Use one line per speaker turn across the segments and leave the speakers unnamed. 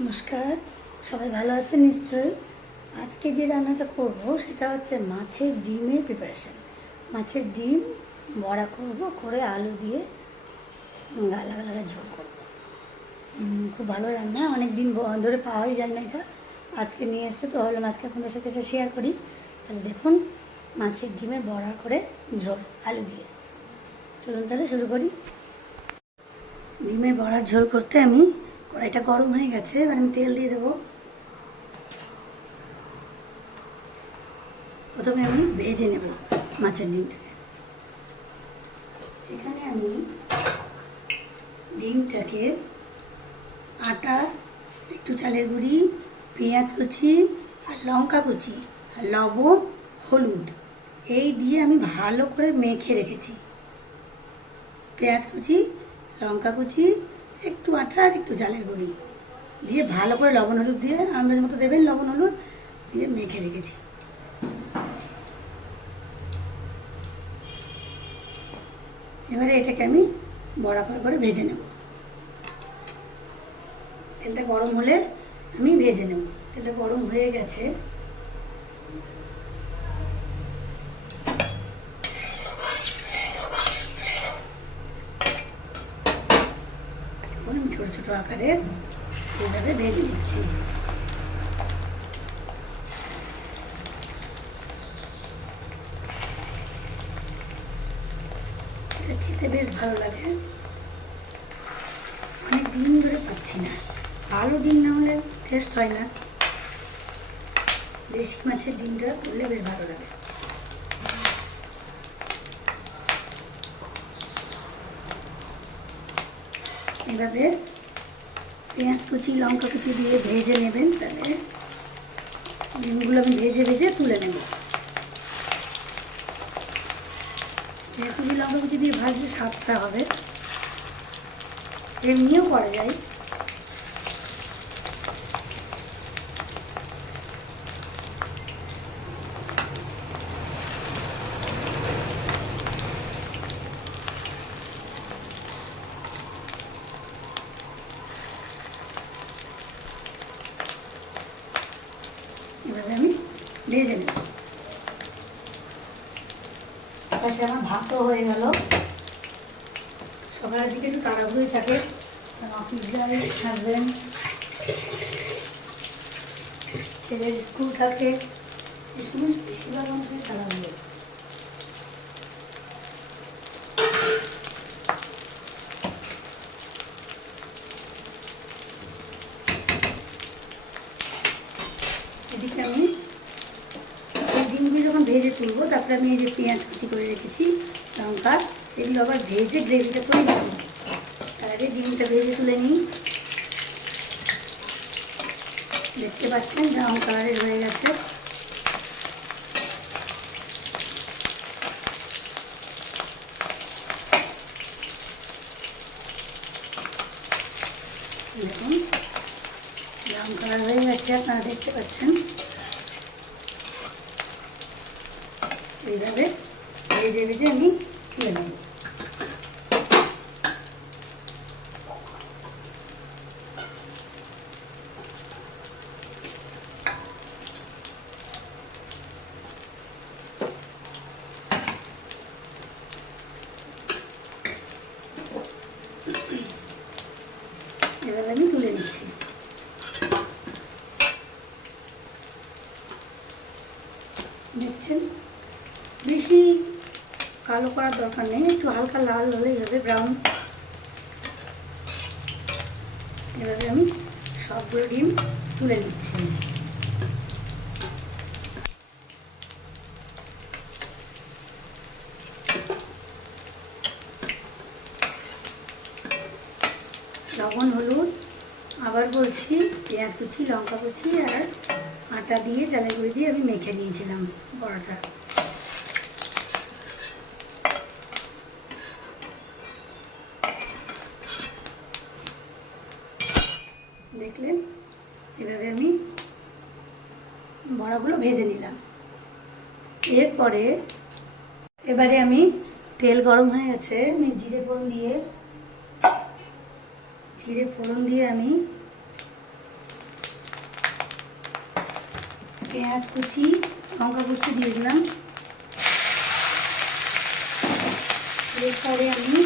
নমস্কার, সবাই ভালো আছেন নিশ্চয়ই? আজকে যে রান্নাটা করব সেটা হচ্ছে মাছের ডিমের প্রিপারেশান মাছের ডিম বড়া করব, করে আলু দিয়ে লাগা লাগা ঝোল করব। খুব ভালো রান্না অনেক দিন ধরে পাওয়াই যায় না এটা। আজকে নিয়ে এসছে তো ভাবলাম আজকে আপনাদের সাথে এটা শেয়ার করি। তাহলে দেখুন, মাছের ডিমের বড়া করে ঝোল, আলু দিয়ে। চলুন তাহলে শুরু করি। ডিমের বড়ার ঝোল করতে আমি কড়াইটা গরম হয়ে গেছে, এবার আমি তেল দিয়ে দেবো। প্রথমে আমি ভেজে নেব মাছের ডিমটাকে। এখানে আমি ডিমটাকে আটা, একটু চালের গুঁড়ি, পেঁয়াজ কুচি আর লঙ্কা কুচি আর লবণ, হলুদ। এই দিয়ে আমি ভালো করে মেখে রেখেছি। পেঁয়াজ কুচি, লঙ্কা কুচি একটু আটা আর একটু চালের গুঁড়ি। দিয়ে ভালো করে লবণ হলুদ দিয়ে আন্দাজ মতো দেবেন লবণ হলুদ দিয়ে মেখে রেখেছি। এবারে এটাকে আমি বড়া করে করে ভেজে নেব। তেলটা গরম হলে আমি ভেজে নেব। তেলটা গরম হয়ে গেছে এখন আমি ছোটো আকারে এইভাবে ভেজে নিচ্ছি। এটা খেতে বেশ ভালো লাগে। অনেক দিন ধরে পাচ্ছি না। ভালো ডিম না হলে টেস্ট হয় না। দেশি মাছের ডিমটা করলে বেশ ভালো লাগে। এভাবে পেঁয়াজ কুচি, লঙ্কা কুচি দিয়ে ভেজে নেবেন, তাহলে ডিমগুলো আমি ভেজে ভেজে তুলে নেব। পেঁয়াজ কুচি, লঙ্কা কুচি দিয়ে ভাজলে স্বাদটা হবে। এমনিও করা যায় এভাবে আমি ভেজে নেব পাশে আমার ভাতও হয়ে গেল। সকালের দিকে একটু তাড়াহুড়ি থাকে। অফিস যায় হাজব্যান্ড ছেলের স্কুল থাকে। এই সমস্ত বেশিরভাগ মানুষের তাড়াহুড়ো এদিকে আমি এই ডিমগুলো যখন ভেজে তুলবো তারপরে আমি যে পেঁয়াজ কুচি করে রেখেছি, লঙ্কা, এগুলো আবার ভেজে গ্রেভিটা তৈরি করব তার আগে ডিমটা ভেজে তুলে নিই। দেখতে পাচ্ছেন, ব্রাউন কালারের হয়ে গেছে। দেখুন, ব্রাউন কালার হয়ে গেছে, আপনারা দেখতে পাচ্ছেন। এইভাবে ভেজে ভেজে আমি তুলে নেব এভাবে আমি তুলে নিচ্ছি দেখছেন বেশি কালো করার দরকার নেই, একটু হালকা লাল হলেই হবে ব্রাউন এভাবে আমি সবগুলো ডিম তুলে নিচ্ছি। লবণ, হলুদ, আবার বলছি পেঁয়াজ কুচি, লঙ্কা কুচি আর আটা দিয়ে, চালের গুঁড়ি দিয়ে আমি মেখে নিয়েছিলাম বড়াটা। দেখলেন, এভাবে আমি বড়াগুলো ভেজে নিলাম। এরপরে এবারে আমি তেল গরম হয়ে গেছে, আমি জিরে ফোড়ন দিয়ে, জিরে ফোড়ন দিয়ে আমি পেঁয়াজ কুচি, লঙ্কা কুচি দিয়ে দিলাম। এরপরে আমি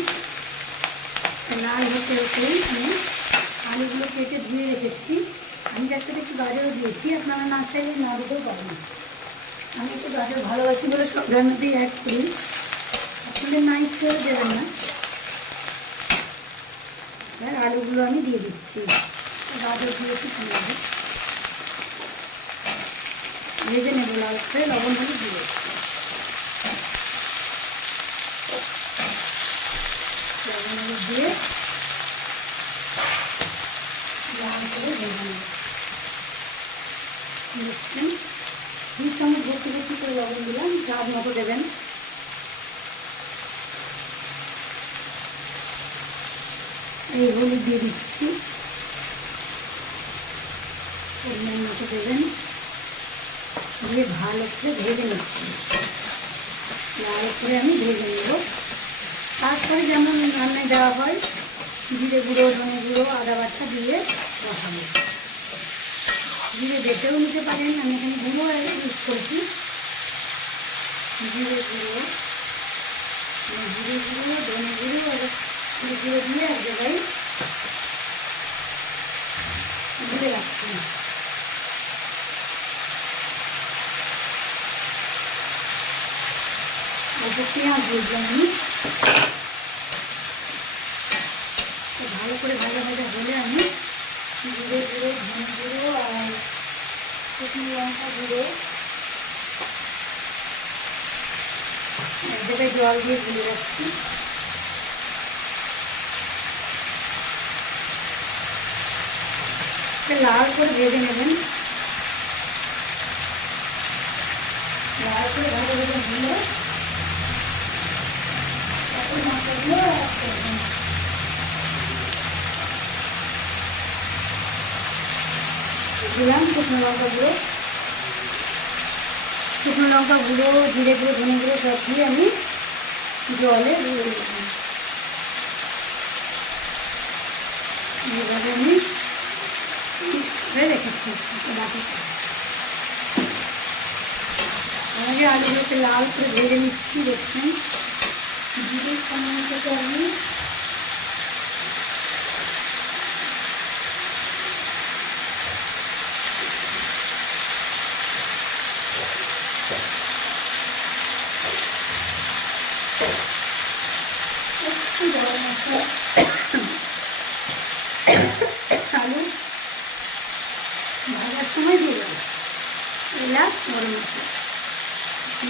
লাল হতে হতেই আমি আলুগুলো কেটে ধুয়ে রেখেছি। আমি তার সাথে একটু গাজরও দিয়েছি, আপনারা না চাইলে না দিতেও পারেন আমি একটু গাজর ভালোবাসি বলে সব রান্নাতেই অ্যাড করি। আপনাদের না ইচ্ছে হলে দেবেন না। এবার আলুগুলো আমি দিয়ে দিচ্ছি। গাজর দিয়েছি তোমাদের ভেজে নেব। লাল করে লবণ দিয়ে লবণ দিয়ে লাল করে ভেজে নেব দেখছেন দুই চামচ ভর্তি ভর্তি করে লবণ দিলাম স্বাদ মতো দেবেন। এই হলুদ দিয়ে দিচ্ছি। পরিমাণ মতো দেবেন। দিয়ে ভালো করে ভেজে নিচ্ছি। ভালো করে আমি ভেজে নেব। তারপরে যেমন রান্নায় দেওয়া হয়, জিরে গুঁড়ো, ধনে গুঁড়ো, আদা বাটা দিয়ে বসাবো। জিরে বেটেও নিতে পারেন, আমি এখানে গুঁড়ো ইউজ করেছি। জিরে গুঁড়ো জিরে গুঁড়ো ধনে গুঁড়ো জিরে গুঁড়ো দিয়ে এক জায়গায় পেঁয়াজ দিয়েছিলাম আমি ভালো করে ভাজা ভাজা হলে আমি জিরে গুঁড়ো ধনে গুঁড়ো আর শুকনো লঙ্কা গুঁড়ো এক জায়গায় জল দিয়ে ভুলে যাচ্ছি এটা লাল করে ভেজে নেবেন লাল করে ভাজা ভাজা হলে তারপর মশলাগুলো add করবেন। দিলাম শুকনো লঙ্কা গুঁড়ো শুকনো লঙ্কা গুঁড়ো, জিরে গুঁড়ো, ধনে গুঁড়ো সব দিয়ে আমি জলে এভাবে আমি রেখেছি আলুগুলোকে লাল করে ভেজে নিচ্ছি, দেখছেন? জিরে থেকে আমি একটু গরম মশলা আলু ভাজার সময় দিয়ে দেবো। এলাচ, গরম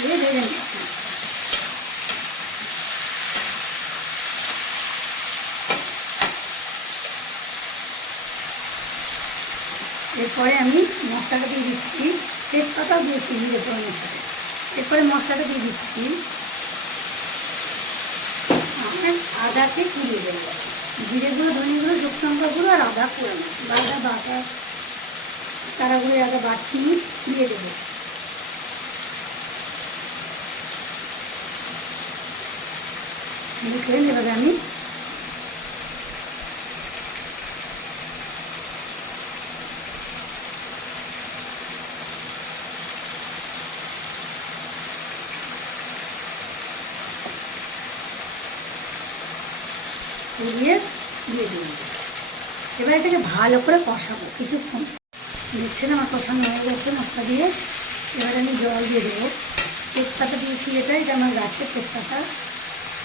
দিয়ে ভেজে নিচ্ছি। এরপরে আমি মশলাটা দিয়ে দিচ্ছি। তেজপাতাও দিয়েছি ফোড়নের সাথে এরপরে মশলাটা দিয়ে দিচ্ছি। আমার আদাকে কুড়িয়ে দেবো। জিরে গুঁড়ো, ধনে গুঁড়ো শুকনো গুঁড়ো আর আদা পুরানো আদা বাটা তারাগুলো আদা বাটি দিয়ে দেবো। খেয়ে এভাবে আমি দিয়ে দিয়ে দিলাম এটাকে ভালো করে কষাবো। কিছুক্ষণ। দেখছেন আমার কষানো হয়ে গেছে মশলা দিয়ে। এবার আমি জল দিয়ে দেবো। তেজপাতা দিয়েছি এটা এটা আমার গাছের তেজপাতা।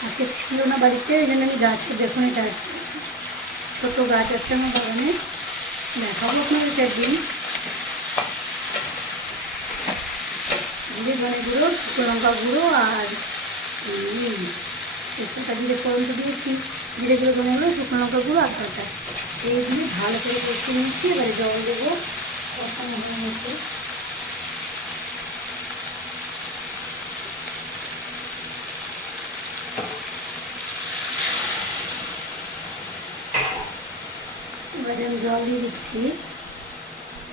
আজকে ছিল না বাড়িতে ওই জন্য আমি গাছে দেখুন এটা। ছোটো গাছ আছে আমার বাগানে। দেখাবো আপনার একদিন। জিরে ধনে গুঁড়ো, শুকনো লঙ্কা গুঁড়ো আর তেজপাতা জিরে ফোড়ন দিয়েছি। জিরে গুঁড়ো ধনে গুঁড়ো, শুকনো লঙ্কা গুঁড়ো আর তরকারি। এই ভালো করে কষিয়ে নিচ্ছি, এবারে জল দেবো। কষানো হয়ে গেছে। এবারে আমি জল দিয়ে দিচ্ছি।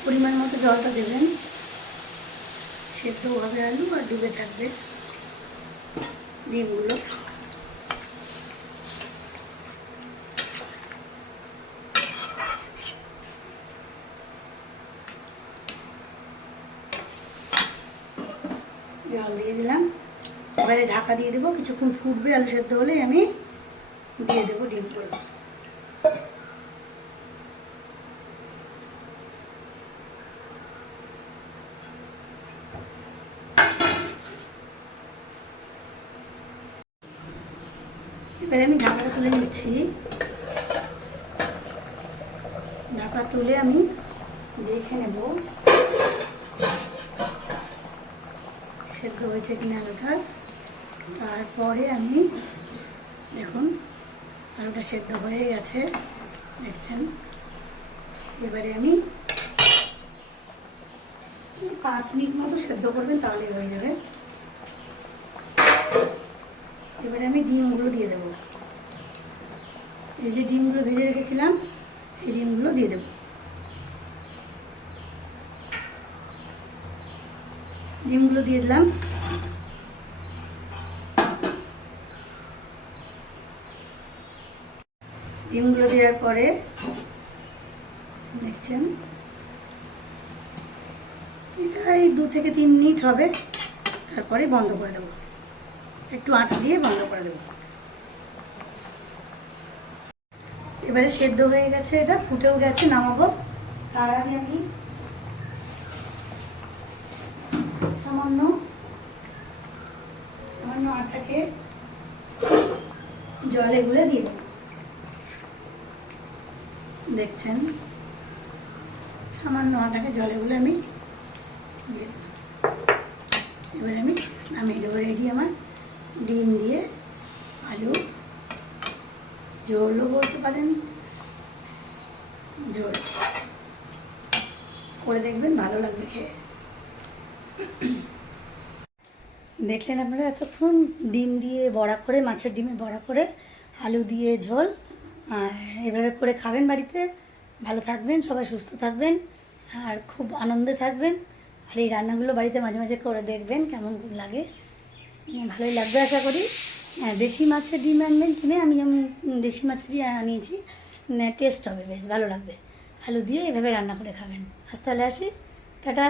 পরিমাণ মতো জলটা দেবেন। সেদ্ধ হবে আলু আর ডুবে থাকবে ডিমগুলো। জল দিয়ে দিলাম। এবারে ঢাকা দিয়ে দেবো। কিছুক্ষণ ফুটবে আলু সেদ্ধ হলে আমি দিয়ে দেবো ডিমগুলো এবারে আমি ঢাকাটা তুলে নিচ্ছি। ঢাকা তুলে আমি দেখে নেব। সেদ্ধ হয়েছে কিনা আলুটা তারপরে আমি দেখুন আলুটা সেদ্ধ হয়ে গেছে, দেখছেন? এবারে আমি পাঁচ মিনিট মতো সেদ্ধ করবেন তাহলেই হয়ে যাবে। এবারে আমি ডিমগুলো দিয়ে দেবো। এই যে ডিমগুলো ভেজে রেখেছিলাম, এই ডিমগুলো দিয়ে দেবো। ডিমগুলো দিয়ে দিলাম। ডিমগুলো দেওয়ার পরে দেখছেন এটা এই দু থেকে তিন মিনিট হবে, তারপরে বন্ধ করে দেবো। একটু আটা দিয়ে বন্ধ করে দেবো। এবারে সেদ্ধ হয়ে গেছে, এটা ফুটেও গেছে, নামাবো। তার আগে আমি সামান্য সামান্য আটাকে জলে গুলে দিয়ে দেখছেন? সামান্য আটাকে জলে গুলে আমি দিয়ে এবারে আমি নামিয়ে দেবো রেডি আমার ডিম দিয়ে আলু। ঝোলও বলতে পারেন, ঝোল। করে দেখবেন ভালো লাগবে খেয়ে। দেখলেন আপনারা এতক্ষণ? ডিম দিয়ে বড়া করে, মাছের ডিমে বড়া করে, আলু দিয়ে ঝোল, আর এভাবে করে খাবেন বাড়িতে। ভালো থাকবেন, সবাই সুস্থ থাকবেন, আর খুব আনন্দে থাকবেন। আর এই রান্নাগুলো বাড়িতে মাঝে মাঝে করে দেখবেন কেমন লাগে। ভালোই লাগবে আশা করি। হ্যাঁ দেশি মাছের ডিম আনবেন কিনে, আমি যেমন দেশি মাছের ডিম আনিয়েছি টেস্ট হবে, বেশ ভালো লাগবে। আলু দিয়ে এভাবে রান্না করে খাবেন। আজ তাহলে আসি, টাটা।